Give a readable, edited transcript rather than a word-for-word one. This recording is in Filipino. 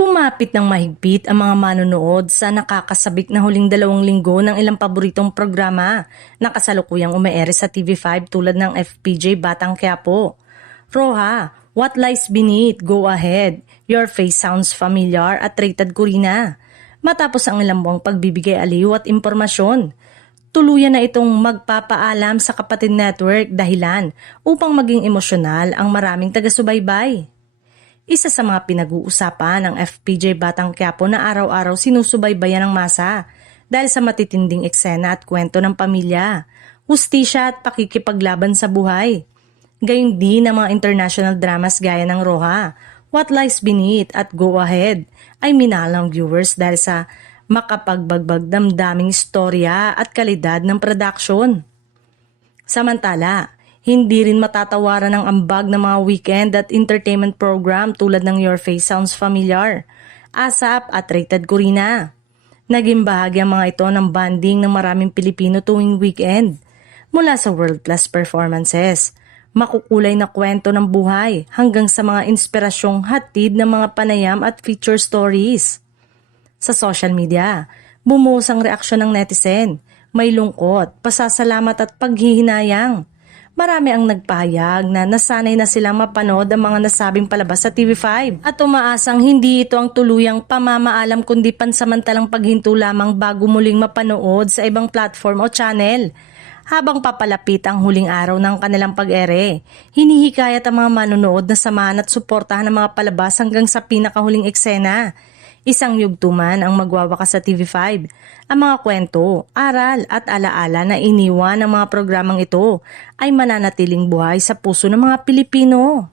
Kumapit ng mahigpit ang mga manonood sa nakakasabik na huling 2 linggo ng ilang paboritong programa na kasalukuyang umeere sa TV5 tulad ng FPJ Batang Quiapo. Roja, What Lies Beneath, Go Ahead, Your Face Sounds Familiar at Rated Corina. Matapos ang ilang buwang pagbibigay aliw at impormasyon, tuluyan na itong magpapaalam sa Kapatid Network dahilan upang maging emosyonal ang maraming taga-subaybay. Isa sa mga pinag-uusapan ng FPJ Batang Quiapo na araw-araw sinusubaybayan ng masa dahil sa matitinding eksena at kwento ng pamilya, hustisya at pakikipaglaban sa buhay. Gayun din ang mga international dramas gaya ng Roja, What Lies Beneath at Go Ahead ay minalang viewers dahil sa makapagbagbag damdaming istorya at kalidad ng production. Samantala, hindi rin matatawaran ng ambag ng mga weekend at entertainment program tulad ng Your Face Sounds Familiar, ASAP at Rated Corina. Naging bahagi ang mga ito ng banding ng maraming Pilipino tuwing weekend. Mula sa world-class performances, makukulay na kwento ng buhay hanggang sa mga inspirasyong hatid ng mga panayam at feature stories. Sa social media, bumuhos ang reaksyon ng netizen, may lungkot, pasasalamat at paghihinayang. Marami ang nagpahayag na nasanay na silang mapanood ang mga nasabing palabas sa TV5 at umaasang hindi ito ang tuluyang pamamaalam kundi pansamantalang paghinto lamang bago muling mapanood sa ibang platform o channel. Habang papalapit ang huling araw ng kanilang pag-ere, hinihikayat ang mga manonood na samahan at suportahan ang mga palabas hanggang sa pinakahuling eksena. Isang yugtuman ang magwawakas sa TV5. Ang mga kwento, aral at alaala na iniwan ng mga programang ito ay mananatiling buhay sa puso ng mga Pilipino.